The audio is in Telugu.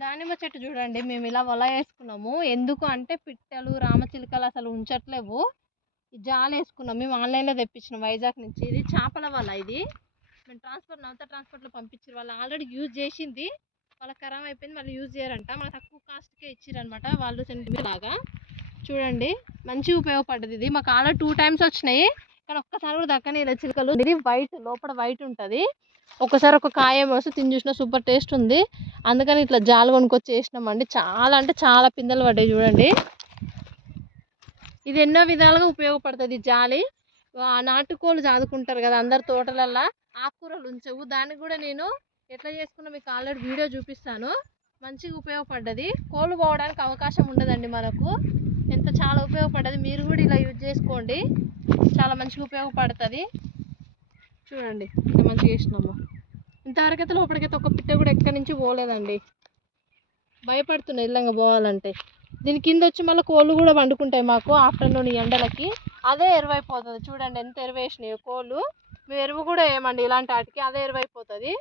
దానిమ్మ చెట్టు చూడండి మేము ఇలా వల వేసుకున్నాము. ఎందుకు అంటే పిట్టలు రామచిలుకలు అసలు ఉంచట్లేవు. ఈ వేసుకున్నాం. మేము ఆన్లైన్లో తెప్పించినాం వైజాగ్ నుంచి. ఇది చేపల వల ఇది. మేము ట్రాన్స్పోర్ట్ నవత ట్రాన్స్పోర్ట్లో పంపించారు వాళ్ళు ఆల్రెడీ యూజ్ చేసింది. వాళ్ళకి ఖరాబ్ అయిపోయింది. వాళ్ళు యూజ్ చేయరంట. మనకు తక్కువ కాస్ట్కే ఇచ్చారనమాట వాళ్ళు సెంటిమీటర్ లాగా. చూడండి మంచిగా ఉపయోగపడ్డది ఇది. మాకు ఆల్రెడీ టూ టైమ్స్ వచ్చినాయి. కానీ ఒక్కసారి కూడా దక్కని ఇలా చిలుకలు ఇది వైట్ లోపల వైట్ ఉంటుంది. ఒకసారి ఒక కాయ వస్తే తిని చూసిన సూపర్ టేస్ట్ ఉంది. అందుకని ఇట్లా జాలు కొనుక్కొచ్చి వేసినామండి చాలా అంటే చాలా పిందెలు పడ్డాయి చూడండి. ఇది ఎన్నో విధాలుగా ఉపయోగపడుతుంది జాలి. ఆ చాదుకుంటారు కదా అందరు తోటలల్లో. ఆకుకూరలు ఉంచవు. దానికి కూడా నేను ఎట్లా చేసుకున్నా మీకు ఆల్రెడీ వీడియో చూపిస్తాను. మంచిగా ఉపయోగపడ్డది. కోళ్ళు పోవడానికి అవకాశం ఉండదండి మనకు. ఎంత చాలా ఉపయోగపడ్డది మీరు కూడా ఇలా యూజ్ చేసుకోండి. చాలా మంచిగా ఉపయోగపడుతుంది. చూడండి ఇంత మంచిగా చేసినాము. ఇంతవరకు అయితే లోపలికైతే ఒక పిట్ట కూడా ఎక్కడి నుంచి పోలేదండి. భయపడుతున్నాయి ఇల్లంగా పోవాలంటే. దీని కింద వచ్చి మళ్ళీ కోళ్ళు కూడా వండుకుంటాయి మాకు ఆఫ్టర్నూన్ ఈ ఎండలకి. అదే ఎరువైపోతుంది. చూడండి ఎంత ఎరువు వేసినాయి కోళ్ళు. మేము ఎరువు కూడా వేయమండి ఇలాంటి వాటికి. అదే ఎరువైపోతుంది.